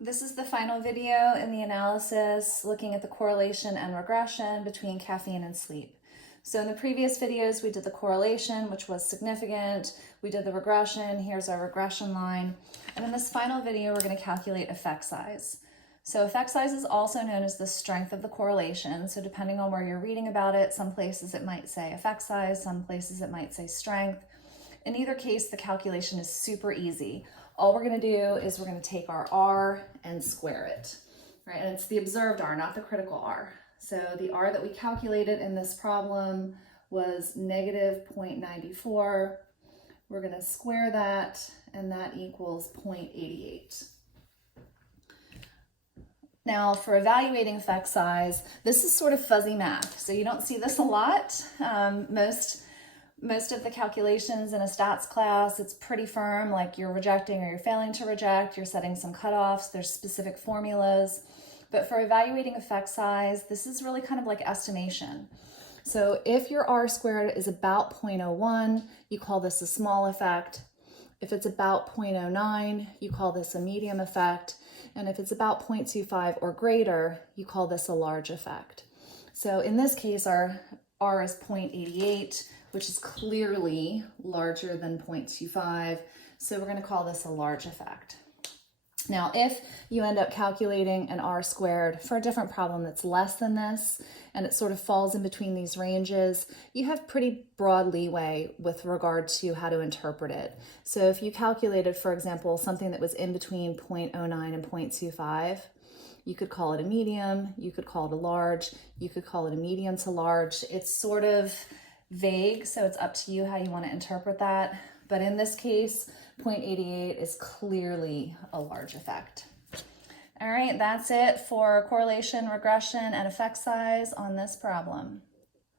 This is the final video in the analysis looking at the correlation and regression between caffeine and sleep. So in the previous videos, we did the correlation, which was significant. We did the regression. Here's our regression line. And in this final video, we're going to calculate effect size. So effect size is also known as the strength of the correlation. So depending on where you're reading about it, some places it might say effect size, some places it might say strength. In either case, the calculation is super easy. All we're going to do is we're going to take our R and square it, right? And it's the observed R, not the critical R. So the R that we calculated in this problem was negative 0.94. We're going to square that, and that equals 0.88. Now, for evaluating effect size, this is sort of fuzzy math. So you don't see this a lot. Most of the calculations in a stats class, it's pretty firm, like you're rejecting or you're failing to reject, you're setting some cutoffs, there's specific formulas. But for evaluating effect size, this is really kind of like estimation. So if your R squared is about 0.01, you call this a small effect. If it's about 0.09, you call this a medium effect. And if it's about 0.25 or greater, you call this a large effect. So in this case, our R is 0.88, which is clearly larger than 0.25. So we're going to call this a large effect. Now, if you end up calculating an R squared for a different problem that's less than this, and it sort of falls in between these ranges, you have pretty broad leeway with regard to how to interpret it. So if you calculated, for example, something that was in between 0.09 and 0.25, you could call it a medium, you could call it a large, you could call it a medium to large. It's sort of vague, so it's up to you how you want to interpret that. But in this case, 0.88 is clearly a large effect. All right, that's it for correlation, regression, and effect size on this problem.